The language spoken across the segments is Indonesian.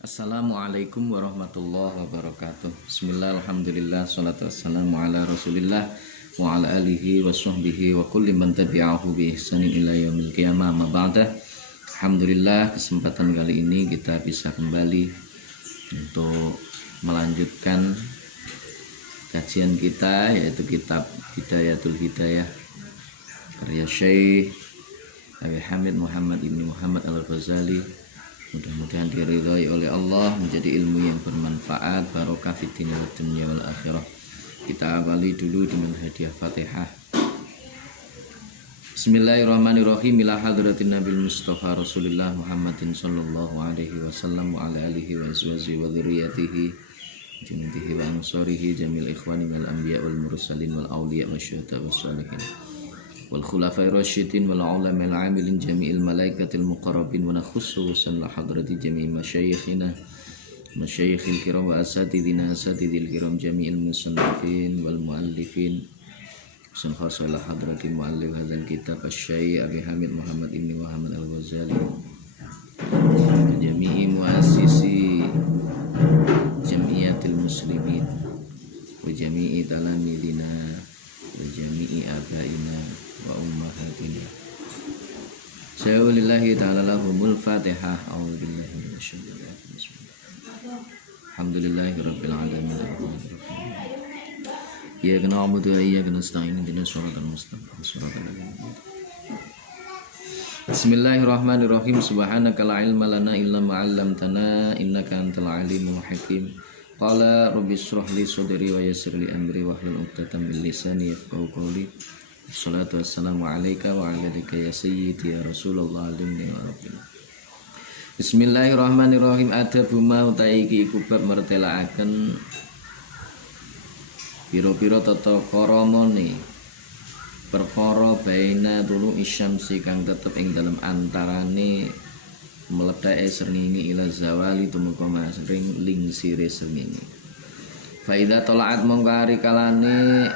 Assalamualaikum warahmatullahi wabarakatuh. Bismillah, alhamdulillah, salatu wassalamu ala rasulillah wa ala alihi wa sahbihi wa kulli man tabi'ahu bi ihsanin ila yaumil qiyamah ma ba'dah. Alhamdulillah, kesempatan kali ini kita bisa kembali untuk melanjutkan kajian kita, yaitu kitab Hidayatul Hidayah karya Syekh Abi Hamid Muhammad ibni Muhammad Al-Ghazali. Mudah-mudahan diridhai oleh Allah, menjadi ilmu yang bermanfaat, barokah fid dunya wal akhirah. Kita awali dulu dengan hadiah Fatihah. Bismillahirrahmanirrahim. Ila hadratin Nabil Mustafa Rasulullah Muhammadin sallallahu alaihi wasallam wa ala alihi wa azwajihi wa dzurriyyatihi jundihi wa ansarihi jamil ikhwani wal anbiya wal mursalin wal awliya wasyuhada was sholihin wal khulafai rasyidin wal ulama al amilin jami'il malaikatil muqarrabin wa nakhussu la hadrati jami'i masyayikhil kiram wa asatidil kiram jami'il musannifin wal muallifin sun khassa la hadrati muallif hadzal kitab asy-syekh Abi Hamid Muhammad ibni Muhammad Al-Ghazali wa jami'i muassisi jami'atil muslimin wa jami'i talamidina wa jami'i abaina wa ummahatina. Sa'ulillahi ta'ala lahumul fatihah. A'udzubillahi minasyaitonir rajim. Bismillah. Alhamdulillahi rabbil alamin. Iyyaka na'budu wa iyyaka nasta'in. Ihdinas shiratal mustaqim. Shiratal ladzina an'amta 'alaihim. Bismillahirrahmanirrahim. Subhanaka la ilma lana illa ma 'allamtana innaka antal alimul hakim. Qala rabbi shrah li sadri wa yassir li amri wahlul 'uqdatam min lisani yafqahu qawli. Assalatu wassalamu alaika wa alaika ya sayyidi ya Rasulullah alimni wa rabbina. Bismillahirrahmanirrahim. Adabu ma utaiki iku bab mertelaaken pira-pira tata karamane perkara baina tulu isyamsi kang tetep ing dalem antarane mledake srengenge ila zawali tumeka masring lingsire srengenge. Fa idza talaat mongko ari kalane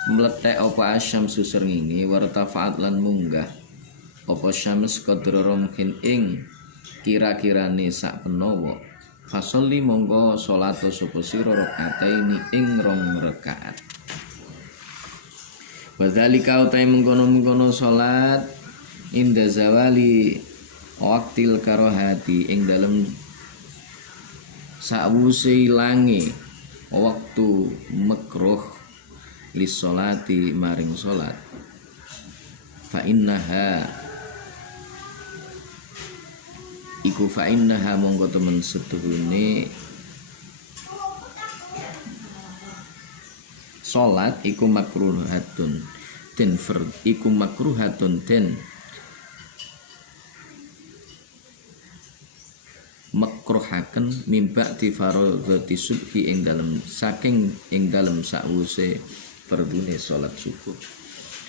meletek apa asyamsu srengenge wartafaat lan munggah apa syams qadra rumhin ing kira-kirane sak penawa fasolli monggo salat sapa sira rakaataini ing rong rakaat. Wadzalika utai mengkono-mengkono salat inda zawali waqtil karahati ing dalem sawuse ilange waktu makruh lis sholati maring sholat. Fa innaha monggo temen setuhune sholat iku makruhatun den iku makruhatun den makruhaken mimba di faradhati subhi ing dalem saking ing dalem sakwuse fardune salat subuh.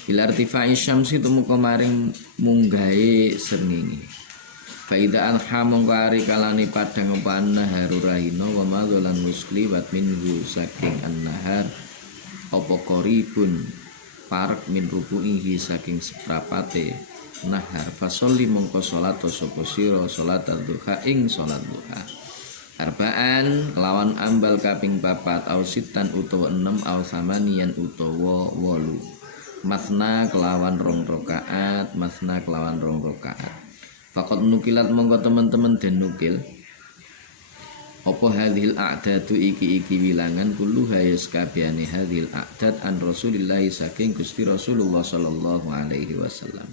Ila irtifai syamsi tumeka maring munggahe srengenge. Fa idza anha mongko ari kalane padhang apa annahar rahina wa madzalan musli wat minhu saking annahar apa qaribun parek min rubu'ihi saking seprapate nahar fasolli mongko salat sapa sira salat duha ing salat duha. Arbaan kelawan ambal kaping papat au sitan utawa 6 au samanian utawa 8 masna kelawan rong rakaat faqad nukilat monggo teman-teman den nukil apa hadhil a'dadu iki wilangan kulluha yaskabiyane hadhil a'dad an Rasulillah saking Gusti Rasulullah sallallahu alaihi wasallam.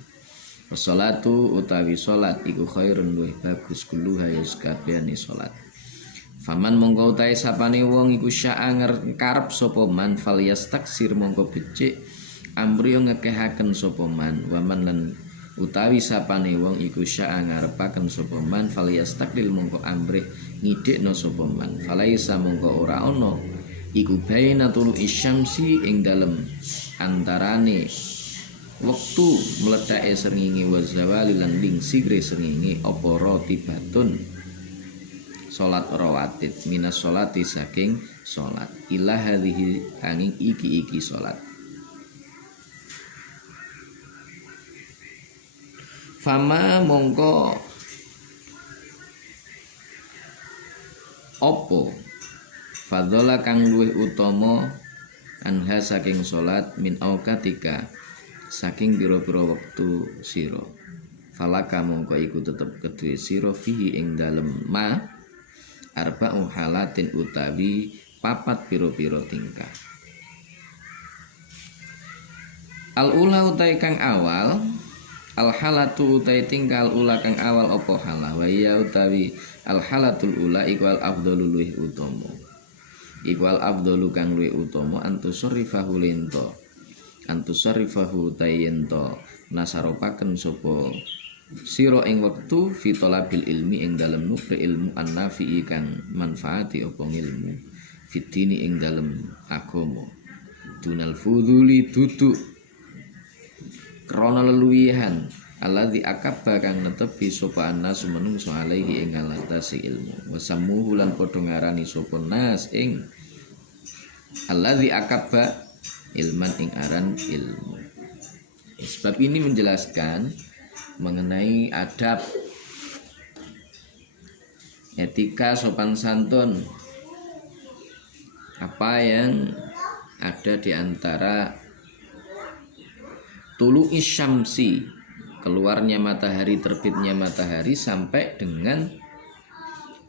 Wassalatu utawi salat iku khairun luwih bagus kulluha yaskabiyane salat. Faman mongko utahe sapane wong iku syaa ngarep sapa man fal yastaksir mongko becik amri ngekehaken sapa man waman lan utawi sapane wong iku syaa ngarepaken sapa man fal yastakdil mongko amrih ngidikno sapa man falaisa mongko ora ana iku baina tulu isyamsi ing dalem antarane wektu mledake srengenge wa zawali lan lingsire srengenge apa ratibatun salat rawatib minas salati saking salat ila hadhihi angin iki salat. Fama mongko Opo fadhola kang luwih utama anha saking salat min auqatika saking pira-pira wektu sira. Falaka mongko iku tetep kedue sira fihi ing dalem ma arba'u halatin utawi papat pira-pira tingkah. Al ula utai kang awal, al halatu utai tingkah al ula kang awal opo halah wa ya utawi al halatul ula iku al afdalu luwih utama. Iku al afdalu kang luwih utama antusarrifahu lento. Antusarrifahu tayento nasaropaken sapa sira ing wektu fi talabil ilmi ing dalem nukri ilmu annafi kang manfaati apa ilmu fitini ing dalem agama dunal fuduli duduk krana leluwihan alladzi akabba kang netepi sapa annas menungso alaihi ing alatase ilmu wasamuhu lan padha ngarani sapa nas ing alladzi akabba ilman ing aran ilmu. Sebab ini menjelaskan mengenai adab, etika, sopan santun, apa yang ada di antara tulu isyamsi, keluarnya matahari, terbitnya matahari, sampai dengan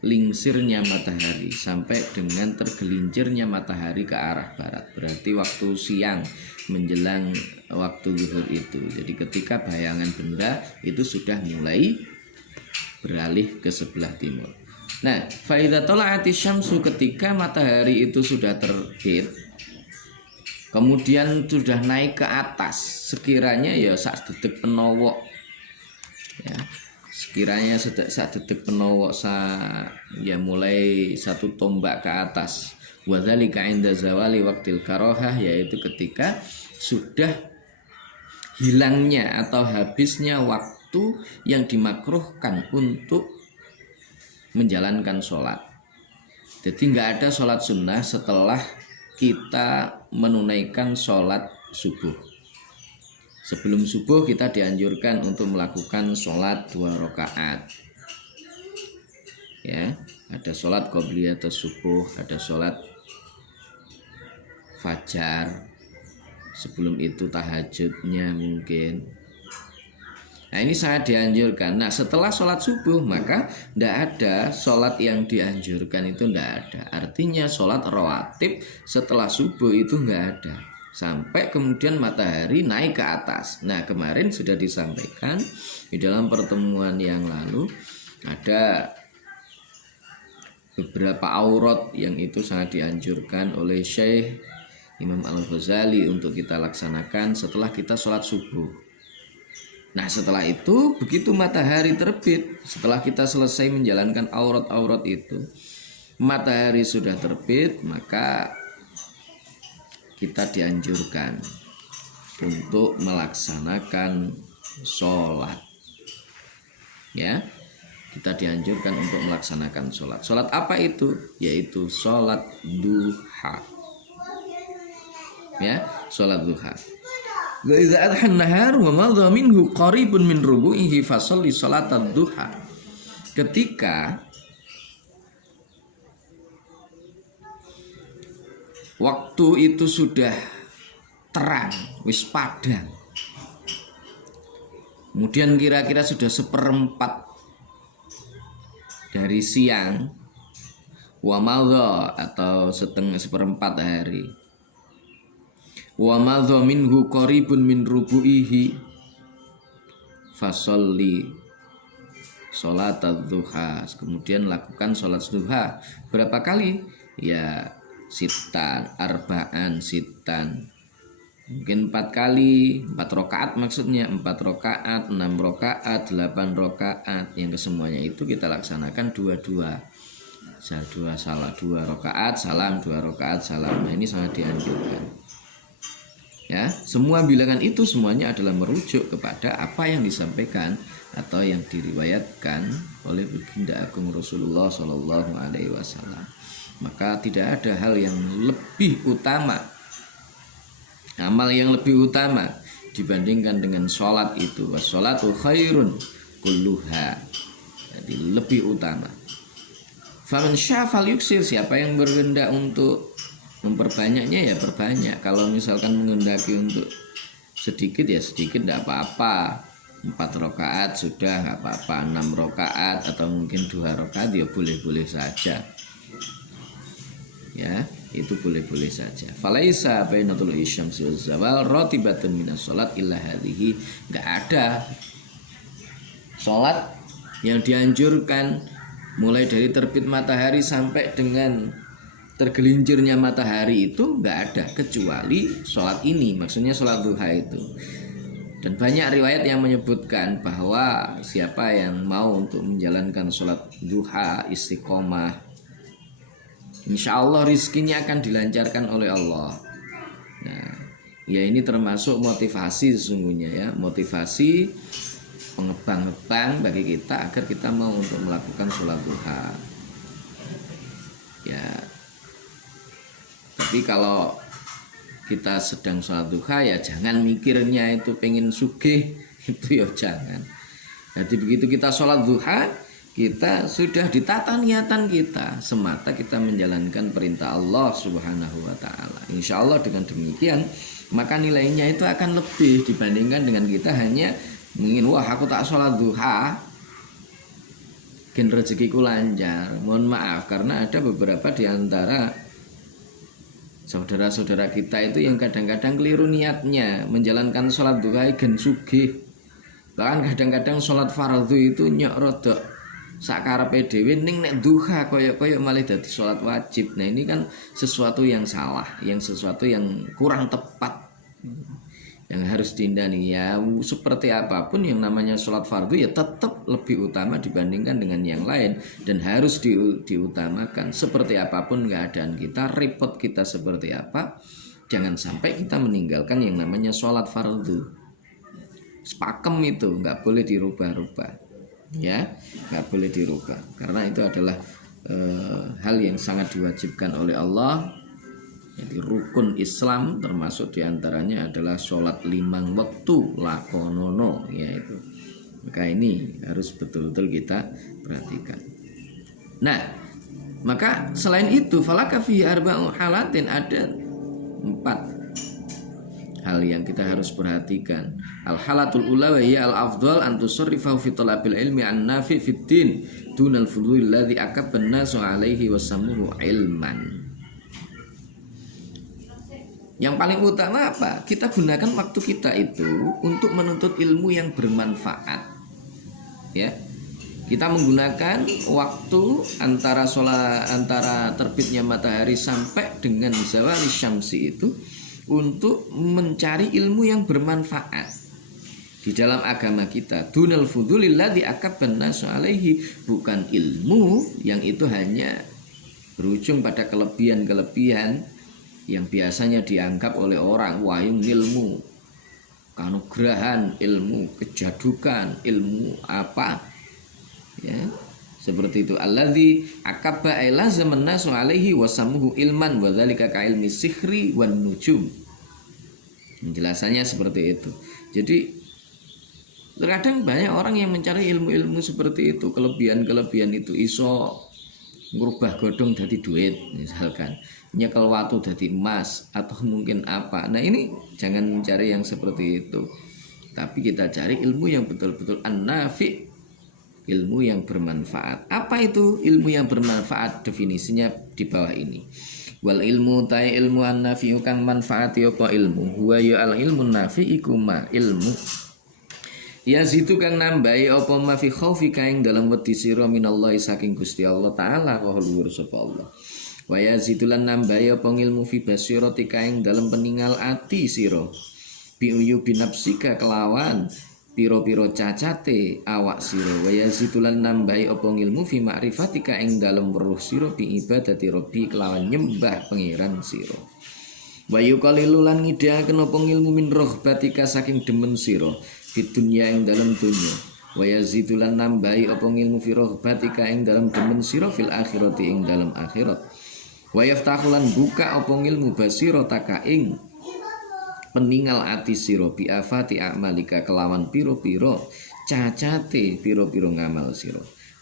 lingsirnya matahari, sampai dengan tergelincirnya matahari ke arah barat. Berarti waktu siang menjelang waktu zuhur itu. Jadi ketika bayangan benda itu sudah mulai beralih ke sebelah timur. Nah, fa idza tala'ati syamsu, ketika matahari itu sudah terbit, kemudian sudah naik ke atas, sekiranya ya sak detik penowo, ya, sekiranya sak detik penowo ya mulai satu tombak ke atas. Wadzalika inda zawali waktil karohah, yaitu ketika sudah hilangnya atau habisnya waktu yang dimakruhkan untuk menjalankan sholat. Jadi nggak ada sholat sunnah setelah kita menunaikan sholat subuh. Sebelum subuh kita dianjurkan untuk melakukan sholat 2 rakaat. Ya, ada sholat qobliyah subuh, ada sholat fajar. Sebelum itu tahajudnya mungkin. Nah ini sangat dianjurkan. Nah setelah sholat subuh maka tidak ada sholat yang dianjurkan, itu tidak ada. Artinya sholat rawatib setelah subuh itu tidak ada sampai kemudian matahari naik ke atas. Nah kemarin sudah disampaikan di dalam pertemuan yang lalu, ada beberapa aurat yang itu sangat dianjurkan oleh Syekh Imam Al-Ghazali untuk kita laksanakan setelah kita sholat subuh. Nah setelah itu begitu matahari terbit, setelah kita selesai menjalankan aurat-aurat itu, matahari sudah terbit, maka kita dianjurkan untuk melaksanakan sholat. Ya, kita dianjurkan untuk melaksanakan sholat. Sholat apa itu? Yaitu sholat duha. Ya, sholat duha. Wa idza adhan nahar wa madha minhu qaribun min rubu'ihi fasalli salatad duha. Ketika waktu itu sudah terang, wis padang, kemudian kira-kira sudah 1/4 dari siang, wa madha atau setengah 1/4 hari, wa madha minhu qaribun min rubu'ihi fasolli sholatad duha. Kemudian lakukan sholat duha berapa kali? Ya sitan, arba'an, sitan, mungkin 4 kali, 4 rakaat maksudnya, 4 rakaat, 6 rakaat, 8 rakaat, yang kesemuanya itu kita laksanakan 2-2. 2 rakaat salam, 2 rakaat salam. Nah ini sangat dianjurkan. Ya, semua bilangan itu semuanya adalah merujuk kepada apa yang disampaikan atau yang diriwayatkan oleh baginda agung Rasulullah Shallallahu Alaihi Wasallam. Maka tidak ada hal yang lebih utama, amal yang lebih utama dibandingkan dengan sholat itu. Washolatu khairun kulluha. Jadi lebih utama. Faman syafal yuksir, siapa yang berkehendak untuk memperbanyaknya ya perbanyak. Kalau misalkan menghendaki untuk sedikit ya sedikit, tidak apa-apa. 4 rakaat sudah nggak apa-apa, 6 rakaat atau mungkin 2 rakaat ya boleh-boleh saja. Ya, itu boleh-boleh saja. Falaisa bainatul isyamsi waz zawal ratibatun minas salat illa hadhihi. Enggak ada salat yang dianjurkan mulai dari terbit matahari sampai dengan tergelincirnya matahari itu enggak ada kecuali salat ini, maksudnya salat duha itu. Dan banyak riwayat yang menyebutkan bahwa siapa yang mau untuk menjalankan sholat duha istiqomah, insya Allah rizkinya akan dilancarkan oleh Allah. Nah, ya ini termasuk motivasi sesungguhnya ya, motivasi pengebang-gebang bagi kita agar kita mau untuk melakukan sholat duha. Ya, tapi kalau kita sedang sholat duha ya jangan mikirnya itu pengen sugih, itu ya jangan. Jadi begitu kita sholat duha, kita sudah ditata niatan kita semata kita menjalankan perintah Allah Subhanahu wa ta'ala. Insya Allah dengan demikian maka nilainya itu akan lebih dibandingkan dengan kita hanya ingin wah aku tak sholat duha gen rezekiku lancar. Mohon maaf karena ada beberapa di antara saudara-saudara kita itu yang kadang-kadang keliru niatnya menjalankan sholat duha gen sugih. Bahkan kadang-kadang sholat fardu itu nyok rodok sakarepe dhewe ning nek duha koyok-koyok malah dadi sholat wajib. Nah ini kan sesuatu yang salah, yang sesuatu yang kurang tepat, yang harus dihindari. Ya seperti apapun yang namanya sholat fardu ya tetap lebih utama dibandingkan dengan yang lain dan harus diutamakan. Seperti apapun keadaan kita, repot kita seperti apa, jangan sampai kita meninggalkan yang namanya sholat fardu. Sepakem itu nggak boleh dirubah-rubah, ya nggak boleh dirubah karena itu adalah hal yang sangat diwajibkan oleh Allah. Jadi rukun Islam termasuk diantaranya adalah sholat 5 waktu lakonono, yaitu maka ini harus betul-betul kita perhatikan. Nah maka selain itu falaka fi arba'u halatin, ada 4 hal yang kita harus perhatikan. Al halatul ula wa hiya al afdal an tusarrifahu fi talabil ilmi an nafi fid din dunal fudul alladhi akabban nasu alaihi wasammuhu ilman. Yang paling utama apa? Kita gunakan waktu kita itu untuk menuntut ilmu yang bermanfaat. Ya. Kita menggunakan waktu antara terbitnya matahari sampai dengan zawali syamsi itu untuk mencari ilmu yang bermanfaat di dalam agama kita. Dunal fudulil ladzi akabban nasu alaihi, bukan ilmu yang itu hanya berujung pada kelebihan-kelebihan yang biasanya dianggap oleh orang wahyu ilmu kanugrahan, ilmu kejadukan, ilmu apa ya seperti itu. Alladzi akabba ilazaman nasu alaihi wasamuhu ilman wa dzalika ka ilmi sihri wan nujum. Penjelasannya seperti itu. Jadi terkadang banyak orang yang mencari ilmu-ilmu seperti itu, kelebihan-kelebihan itu iso ngubah godhong jadi duit misalkan, nyekel watu jadi emas atau mungkin apa. Nah ini jangan mencari yang seperti itu, tapi kita cari ilmu yang betul-betul an-nafi, ilmu yang bermanfaat. Apa itu ilmu yang bermanfaat? Definisinya di bawah ini. Wal ilmu ta'i ilmu an-nafi kang manfaati apa ilmu, huwa ya al ilmu nafi iku ma ilmu ya situ kang nambahi apa ma fi khaufi kaing dalam wedi sira minallahi saking Gusti Allah taala wa luhur sapa Allah. Wa yazitulan nambahi apa ilmu fi basirati kaing dalam peningal ati sira bi uyu binafsika kelawan piro-piro cacate awak sira. Wa yazitulan nambahi apa ilmu fi ma'rifatika ing dalam weruh sira bi ibadati rabbi kelawan nyembah pangeran sira. Wa yuqalilulan ngideaken apa ilmu min rohbatika saking demen sira di dunia yang dalam dunia. Wa yazidulan nambahi apa ilmu fi rohbatika ing dalam demen sira fil akhirati ing dalam akhirat. Wa yaftahulan buka apa ilmu basirotaka ing peningal ati sira bi afati a'malika kelawan piro-piro cacate piro-piro ngamal sira.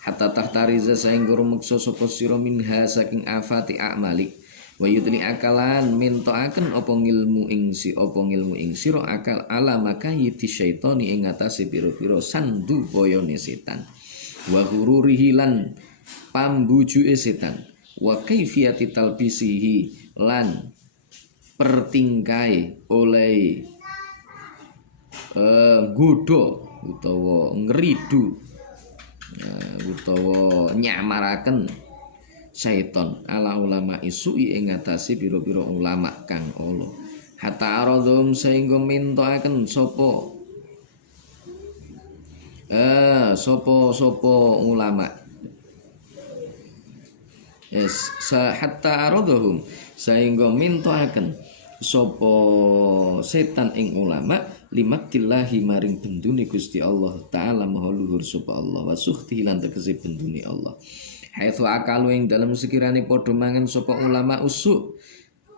hatta tahtariza saengga rumeksa sapa sira minha saking afati a'malik wa yudli akalan mintoaken apa ngilmu ing sira akal ala makayiti syaitani ing atase pira-pira sandu boyone setan wa hururihi lan pambujuke setan wa kaifiyati talbisihi lan pertingkai oleh godho utawa ngridu utawa nyamaraken syaiton ala ulama isui ing atase pira-pira ulama kang ala hatta aradhum saengga mintoaken sapa ulama hatta aradhum saengga mintoaken sapa setan ing ulama limaktillahi maring bendune Gusti Allah taala maha luhur sapa Allah wa sukhti lan tegese bendune Allah haitsu akalu ing dalem sekirane padha mangan sapa ulama usuk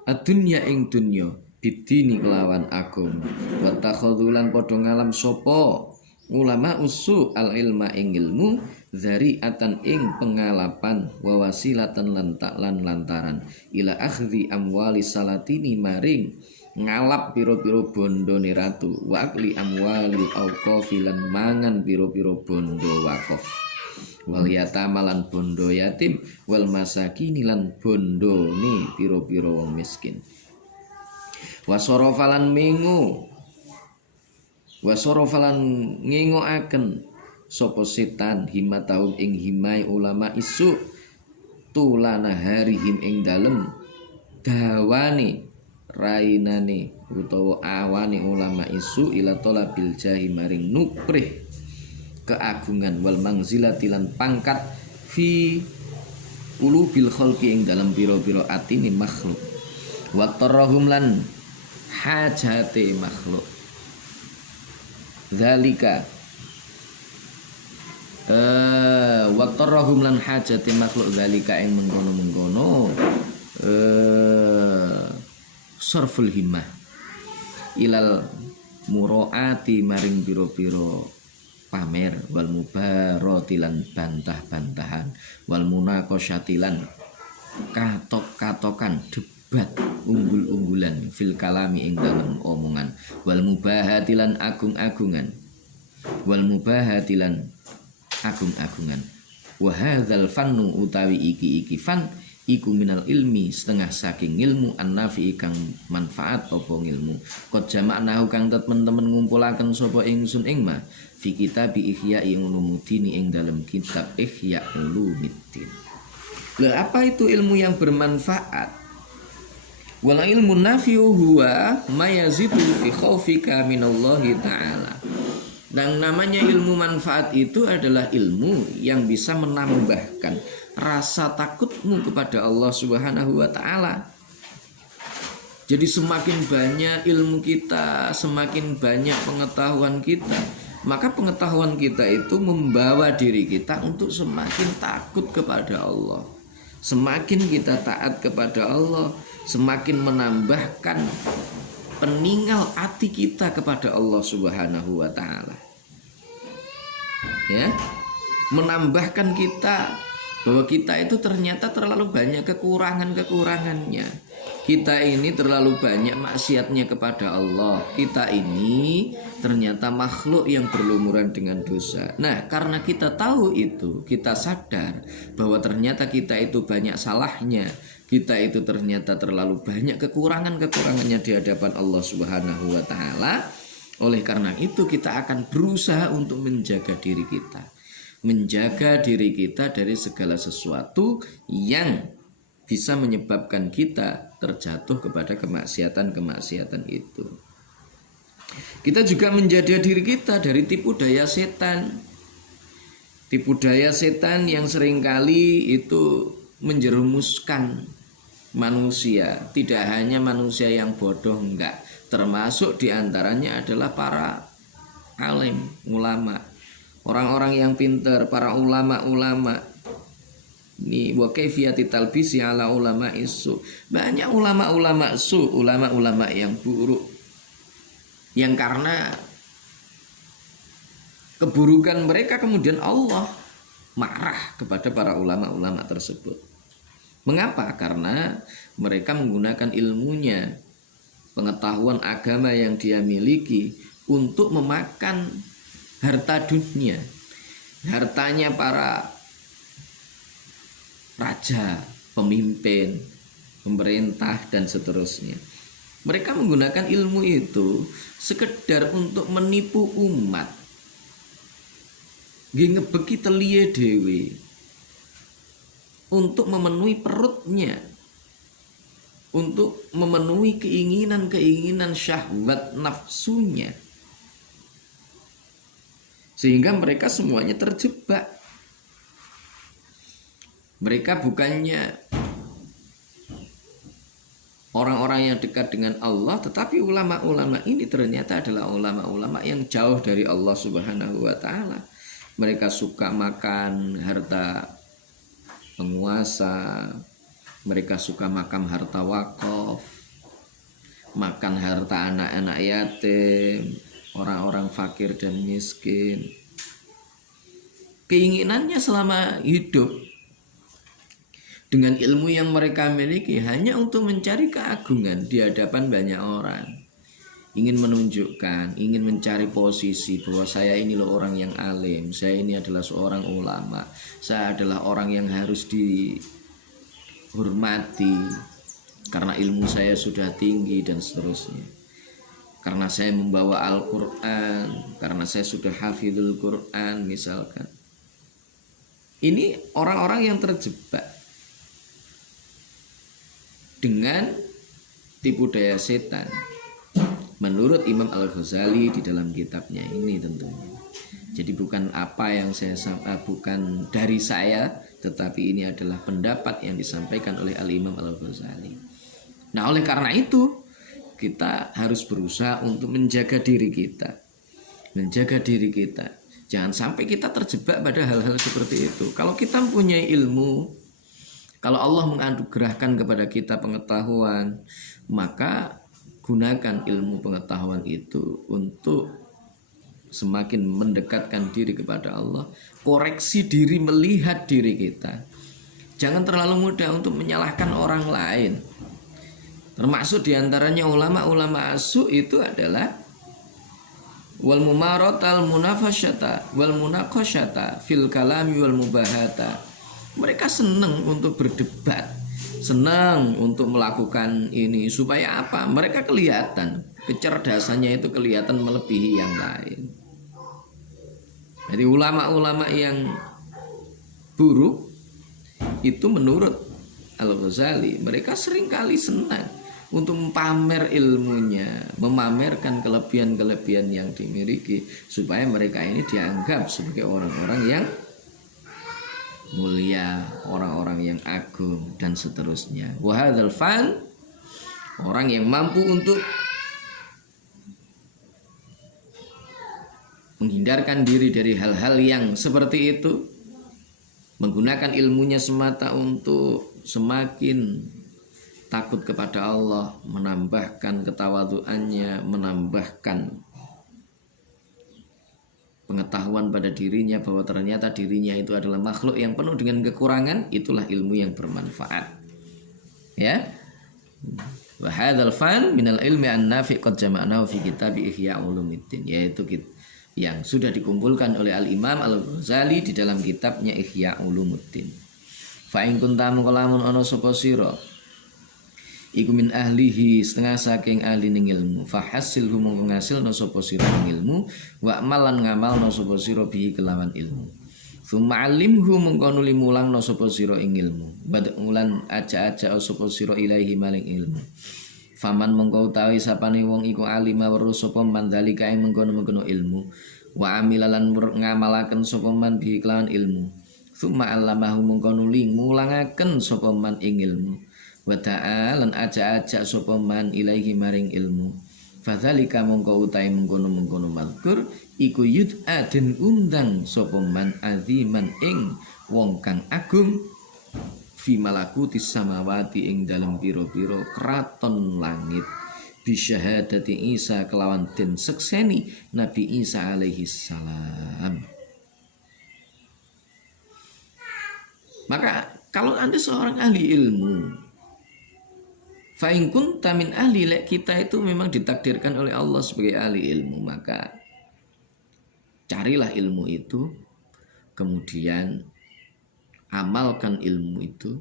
adunya ing dunya bidini kelawan agama wa takhadzulan padha ngalam sapa ulama usuk al ilma ing ilmu dzariatan ing pengalapan wa wasilatan lan lantaran ila akhdhi amwali salatini maring ngalap piro-piro bondone ratu wa akli amwali auqafi lan mangan piro-piro bondo wakaf wal yatama lan bondo yatim wal masakini lan bondone piro-piro wong miskin wasorofalan ngengoaken sapa setan himatahum ing himai ulama isu tulana harihim ing dalem dawane rainane utawa awane ulama isu ila talabil jahi maring nuprih keagungan wal mangzilati lan pangkat fi ulubil khalqi ing dalam pira-pira atine makhluk wa tarahum lan hajate makhluk zalika wa tarahum lan hajate makhluk zalika ing mengkono-mengkono sarful himmah ilal muraati maring piro-piro pamer wal mubarati lan bantah-bantahan wal munaqasyati lan katok-katokan debat unggul-unggulan fil kalami ing dalem omongan wal mubahati lan agung-agungan wa hadzal fannu utawi iki fan iku minal ilmi setengah saking ilmu annafi kang manfaat apa ilmu qad jama'nahu kang temen-temen ngumpulaken sapa ingsun ing ma fi kitab Ihya Ulumuddin ing dalam kitab Ihya Ulumuddin. Lah apa itu ilmu yang bermanfaat? Wal ilmu nafi'u huwa mayazidu fi khaufika minallahi ta'ala. Dan namanya ilmu manfaat itu adalah ilmu yang bisa menambahkan rasa takutmu kepada Allah Subhanahu wa taala. Jadi semakin banyak ilmu kita, semakin banyak pengetahuan kita, maka pengetahuan kita itu membawa diri kita untuk semakin takut kepada Allah. Semakin kita taat kepada Allah, semakin menambahkan peninggal hati kita kepada Allah Subhanahu wa taala. Ya. Menambahkan kita bahwa kita itu ternyata terlalu banyak kekurangannya. Kita ini terlalu banyak maksiatnya kepada Allah. Kita ini ternyata makhluk yang berlumuran dengan dosa. Nah, karena kita tahu itu, kita sadar bahwa ternyata kita itu banyak salahnya. Kita itu ternyata terlalu banyak kekurangannya di hadapan Allah Subhanahu wa taala. Oleh karena itu kita akan berusaha untuk menjaga diri kita. Menjaga diri kita dari segala sesuatu yang bisa menyebabkan kita terjatuh kepada kemaksiatan itu. Kita juga menjaga diri kita dari tipu daya setan. Tipu daya setan yang seringkali itu menjerumuskan manusia. Tidak hanya manusia yang bodoh, enggak. Termasuk diantaranya adalah para alim, ulama. Orang-orang yang pintar, para ulama-ulama. Ini wa kaifiyati talbisi ala ulama isu. Banyak ulama-ulama su, ulama-ulama yang buruk. Yang karena keburukan mereka kemudian Allah marah kepada para ulama-ulama tersebut. Mengapa? Karena mereka menggunakan ilmunya, pengetahuan agama yang dia miliki untuk memakan harta dunia, hartanya para raja, pemimpin, pemerintah, dan seterusnya. Mereka menggunakan ilmu itu sekedar untuk menipu umat, ngebeki telie dewe, untuk memenuhi perutnya, untuk memenuhi keinginan-keinginan syahwat nafsunya, sehingga mereka semuanya terjebak. Mereka bukannya orang-orang yang dekat dengan Allah, tetapi ulama-ulama ini ternyata adalah ulama-ulama yang jauh dari Allah Subhanahu wa ta'ala. Mereka suka makan harta penguasa, mereka suka makan harta wakaf, makan harta anak-anak yatim, orang-orang fakir dan miskin. Keinginannya selama hidup dengan ilmu yang mereka miliki hanya untuk mencari keagungan di hadapan banyak orang. Ingin menunjukkan, ingin mencari posisi bahwa saya ini loh orang yang alim, saya ini adalah seorang ulama, saya adalah orang yang harus dihormati karena ilmu saya sudah tinggi dan seterusnya. Karena saya membawa Al-Quran, karena saya sudah hafidhul Quran misalkan. Ini orang-orang yang terjebak dengan tipu daya setan, menurut Imam Al-Ghazali di dalam kitabnya ini tentunya. Jadi bukan apa yang bukan dari saya, tetapi ini adalah pendapat yang disampaikan oleh Al-Imam Al-Ghazali. Nah, oleh karena itu kita harus berusaha untuk menjaga diri kita, jangan sampai kita terjebak pada hal-hal seperti itu. Kalau kita mempunyai ilmu, kalau Allah menganugerahkan kepada kita pengetahuan, maka gunakan ilmu pengetahuan itu untuk semakin mendekatkan diri kepada Allah. Koreksi diri, melihat diri kita. Jangan terlalu mudah untuk menyalahkan orang lain. Termasuk diantaranya ulama-ulama asu itu adalah wal mumaratal munafasyata wal munaqasyata fil kalami wal mubahata. Mereka senang untuk berdebat, senang untuk melakukan ini supaya apa? Mereka kelihatan, kecerdasannya itu kelihatan melebihi yang lain. Jadi ulama-ulama yang buruk itu menurut Al-Ghazali, mereka seringkali senang untuk pamer ilmunya, memamerkan kelebihan-kelebihan yang dimiliki supaya mereka ini dianggap sebagai orang-orang yang mulia, orang-orang yang agung dan seterusnya. Wahadzal fan, orang yang mampu untuk menghindarkan diri dari hal-hal yang seperti itu, menggunakan ilmunya semata untuk semakin takut kepada Allah, menambahkan ketawaduannya, menambahkan pengetahuan pada dirinya bahwa ternyata dirinya itu adalah makhluk yang penuh dengan kekurangan. Itulah ilmu yang bermanfaat. Ya. Wa hadzal fan minal ilmi an-nafi' qad jama'nahu fi kitab Ihya Ulumuddin, yaitu yang sudah dikumpulkan oleh Al-Imam Al-Ghazali di dalam kitabnya Ihya Ulumuddin. Fa in kunta mukalamun ana sapa sira iku min ahlihi, setengah saking ahli ning ilmu, fahasilhu mongko ngasilna sapa sira ning ilmu, wa amalan ngamalna sapa sira bihi kelawan ilmu. Tsumma alimhu mongko nuli mulangna sapa sira ing ilmu, bad'ulan aja-aja sapa sira ilaahi maring ilmu. Faman mongko utawi sapane wong iku alima weruh sapa man dalika ing mengkono-mengkono ilmu, wa amilalan ngamalaken sapa man bihi kelawan ilmu. Tsumma allamahu mongko nuli mulangaken sapa man ing ilmu. Wa ta'alan aja-aja sapa man ilaihi maring ilmu. Fadzalika mongko utahe mengkono-mengkono mazkur iku yud'a den undang sapa man aziman ing wong kang agung fi malakutis samawati ing dalem pira-pira kraton langit bisyahadati Isa kelawan den sekseni Nabi Isa alaihi salam. Maka kalau Anda seorang ahli ilmu, fa in kunta min ahli, kita itu memang ditakdirkan oleh Allah sebagai ahli ilmu, maka carilah ilmu itu, kemudian amalkan ilmu itu,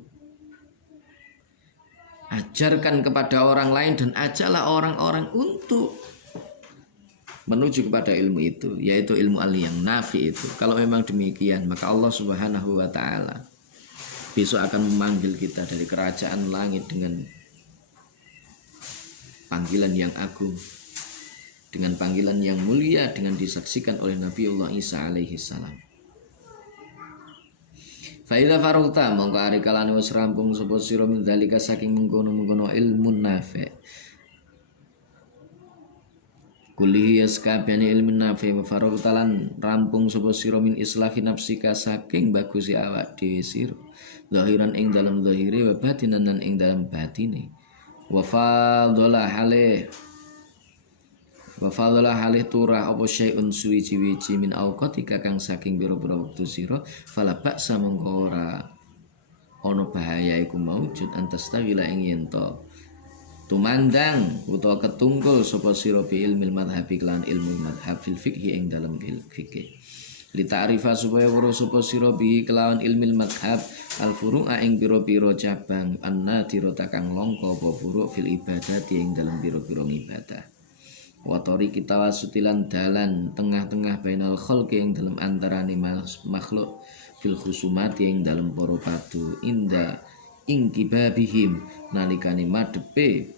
ajarkan kepada orang lain, dan ajaklah orang-orang untuk menuju kepada ilmu itu, yaitu ilmu ahli yang nafi itu. Kalau memang demikian, maka Allah Subhanahu wa ta'ala besok akan memanggil kita dari kerajaan langit dengan panggilan yang agung, dengan panggilan yang mulia, dengan disaksikan oleh Nabiullah Isa alaihi salam. Fa idza faragta mongko ari kalane wis rampung sapa sira min dalika saking mengkono-mengkono ilmu nafi'. Kulihi yaskabani ilmu nafi' wa faragta lan rampung sapa sira min islahi nafsika saking bagusi awak dhewe sira. Zahiran ing dalam zahire wa batinan lan ing dalam batine. Wa fadhala halih turah apa syai'un suwi-wiji min auqatika kang saking biro-biro wektu sira fala baksa mongko ora ana bahaya iku maujud antas tawila ing yen to tumandang utawa ketungkul sapa sira bi ilmil madhabi lan ilmu madhab fil fikhi ing dalam fikih li ta'rifa supaya weruh sapa sira bi kelawan ilmil madhab al furu'a ing pira-pira cabang annadira kang langka apa furu' fil ibadati ing dalam pira-pira ibadah. Watori kita wasutilan dalan tengah-tengah bainal khalqi yang dalam antarane makhluk fil khusumati yang dalam para padu inda ingkibabihim nalikane madepe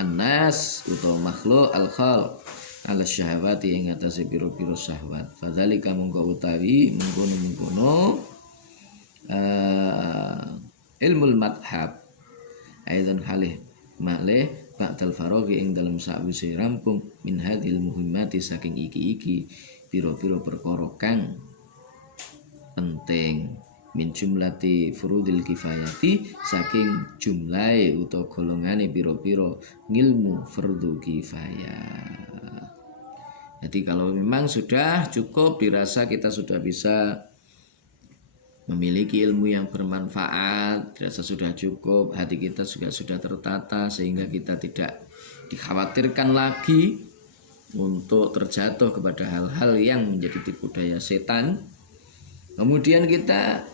annas utawa makhluk al khalq ala syahwati yang atase pira-pira syahwat fadzalika mongko utawi mengkono ilmul madhab aidan halih malih ba'dal faraghi ing dalam sakwise rampung min hadil muhimmati saking iki-iki pira-pira perkara kang penting min jumlati furudil kifayati saking jumlahe utawa golongane pira-pira ngilmu fardhu kifayah. Jadi kalau memang sudah cukup dirasa kita sudah bisa memiliki ilmu yang bermanfaat, dirasa sudah cukup, hati kita juga sudah tertata sehingga kita tidak dikhawatirkan lagi untuk terjatuh kepada hal-hal yang menjadi tipu daya setan. Kemudian kita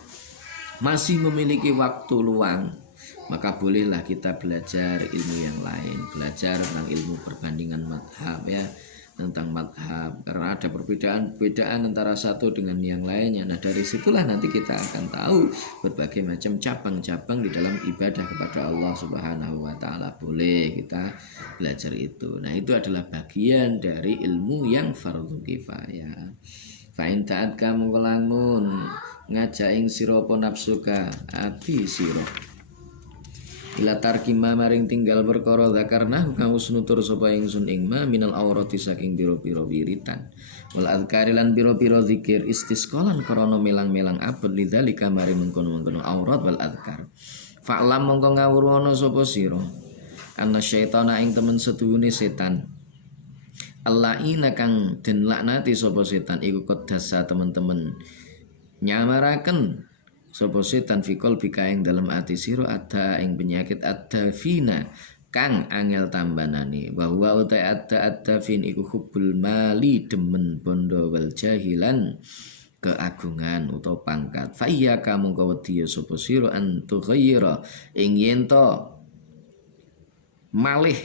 masih memiliki waktu luang, maka bolehlah kita belajar ilmu yang lain, belajar tentang ilmu perbandingan madhab ya, tentang madhab, karena ada perbedaan antara satu dengan yang lainnya. Nah dari situlah nanti kita akan tahu berbagai macam cabang-cabang di dalam ibadah kepada Allah Subhanahu wa ta'ala. Boleh kita belajar itu. Nah itu adalah bagian dari ilmu yang fardhu kifayah. Fa'in ta'at kamu kelamun ngajak ing sira apa nafsuka ati sira ila tarkima maring tinggal perkara zakarna kang wis nutur sapa ingsun ing ma minal awrati saking pira-pira wiritan wal azkari lan pira-pira zikir istisqalan krana melang-melang abad lidzalika maring mengkono-mengkono aurat wal azkar fa'lam mongko ngawurana sapa sira anna syaitana ing temen setuhune setan allaina kang den laknati sapa setan iku kodasa teman-teman nyamaraken sapa setan fikol bika ing dalam ati sira ada ing penyakit adafina kang angel tambanane bahwa uta adafin iku hubbul mali demen bondo wal jahilan keagungan utawa pangkat fa iya kamu kawedi sapa sira antu ghaira ing yen to malih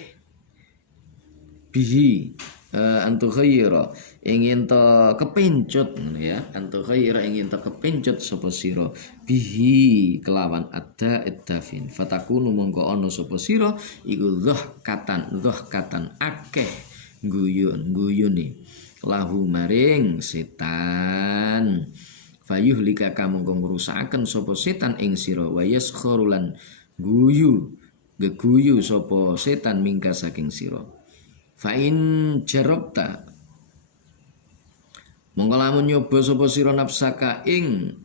bihi antu khaira ingin to kepencut ya antu khaira ingin to kepencut sapa sira bihi kelawan ada iddafin fatakunu mongko ana sapa sira iku dhahkatan akeh guyune lahu maring setan fayuhlika kamu ngrusaken sapa setan ing sira wa yaskhurulan geguyu sapa setan mingka saking sira. Fa'in jarobta mongko lamun nyoba sapa sira nafsaka ing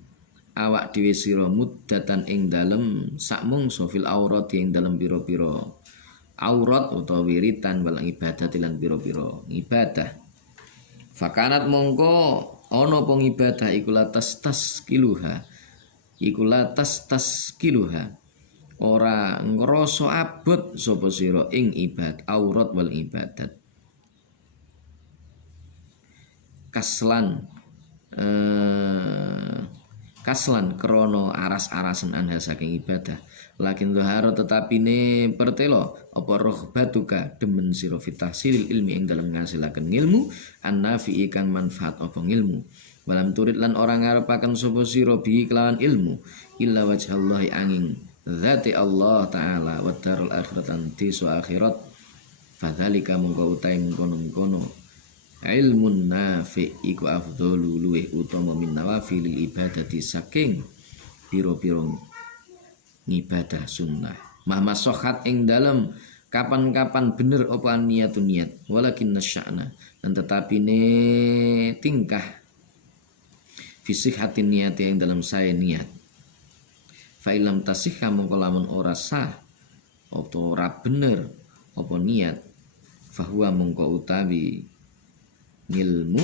awak dhewe sira muddatan ing dalem sakmungso fil aurat ing dalem pira-pira aurat utawa wiritan wal ibadah lan pira-pira ibadah fakanat mongko ana apa ibadah iku latas kiluha iku latas taskiluha ora ngrasa abot sapa sira ing aurat wal ibadat kaslan kaslan krono aras-arasan anha saking ibadah lakin dhuhara tetapi ne pertelo apa rohbatuka demen sira fitahsilil ilmi ing dalam ngasilaken ilmu annafi kang manfaat apa ilmu walam turid lan orang ngarepaken sapa sira bi kelawan ilmu illa wajhallahi angin zati Allah taala wa darul akhirat lan tisu akhirat fadzalika mungko utahe mengkono-mengkono ilmun nafi iku afdalu luweh utama min nawafilil ibadati saking pira-pira ngibadah sunnah mahma sohat ing dalam kapan-kapan bener apa niatun niat walakin nasya'na dan tetapi ne tingkah fisik hati niat yang dalam saya niat fa'ilam tasih kamu kalamun ora sah apa ora bener apa niat fahuwa mungko utawi ngilmu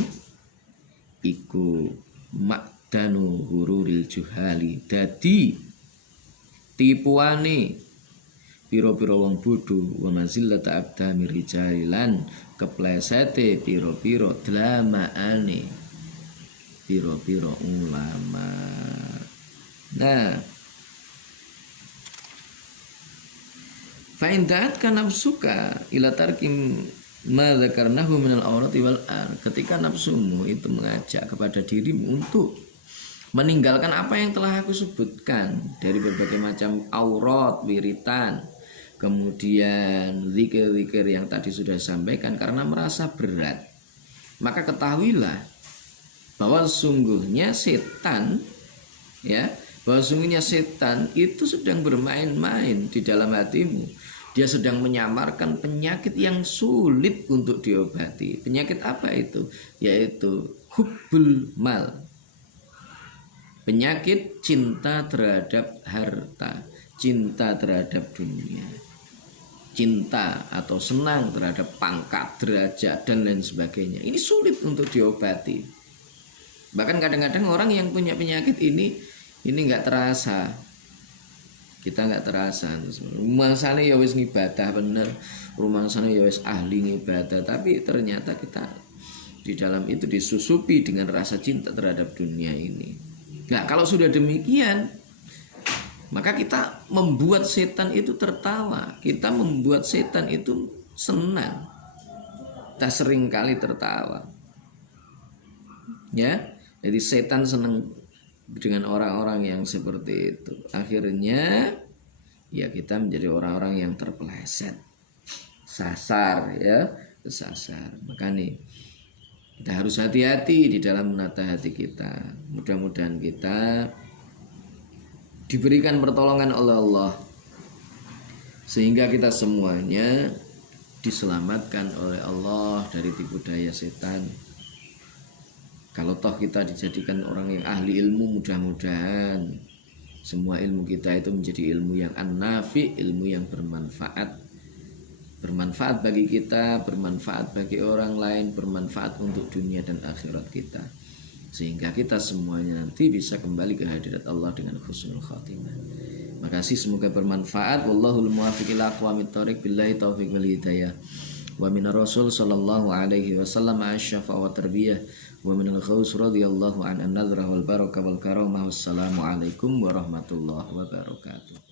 iku makdanu hururil juhali dadi tipuane pira-pira wong bodho wa mazillata abdami rijalilan keplesete pira-pira dlamaane pira-pira ulama. Nah, fa in ta'at kana nafsuka ila tarkim ma dzakarnahu minal awrati wal ketika nafsumu itu mengajak kepada dirimu untuk meninggalkan apa yang telah aku sebutkan dari berbagai macam aurat, wiritan, kemudian zikir-zikir yang tadi sudah disampaikan karena merasa berat, maka ketahuilah bahwa sungguhnya setan itu sedang bermain-main di dalam hatimu. Dia sedang menyamarkan penyakit yang sulit untuk diobati. Penyakit apa itu? Yaitu hubbul mal. Penyakit cinta terhadap harta, cinta terhadap dunia, cinta atau senang terhadap pangkat, derajat, dan lain sebagainya. Ini sulit untuk diobati. Bahkan kadang-kadang orang yang punya penyakit ini nggak terasa. Kita nggak terasa. Rumah sana ya wis ngibadah bener, rumah sana ya wis ahli ngibadah, tapi ternyata kita di dalam itu disusupi dengan rasa cinta terhadap dunia ini. Nah, kalau sudah demikian, maka kita membuat setan itu tertawa, kita membuat setan itu senang. Kita sering kali tertawa. Ya, jadi setan senang dengan orang-orang yang seperti itu. Akhirnya ya kita menjadi orang-orang yang terpeleset, sasar ya, kesasar. Makanya kita harus hati-hati di dalam menata hati kita. Mudah-mudahan kita diberikan pertolongan oleh Allah sehingga kita semuanya diselamatkan oleh Allah dari tipu daya setan. Kalau toh kita dijadikan orang yang ahli ilmu, mudah-mudahan semua ilmu kita itu menjadi ilmu yang an-nafi, ilmu yang bermanfaat. Bermanfaat bagi kita, bermanfaat bagi orang lain, bermanfaat untuk dunia dan akhirat kita. Sehingga kita semuanya nanti bisa kembali ke hadirat Allah dengan husnul khatimah. Makasih, semoga bermanfaat. Wallahul muwaffiq ila aqwamit thoriq, billahi taufiq wal hidayah. Wa minar rasul sallallahu alaihi wasallam asyafa wa tarbiyah wa minal khaus radhiyallahu an an-nadhrah wal barakah wal karamah. Wassalamu alaikum warahmatullahi wabarakatuh.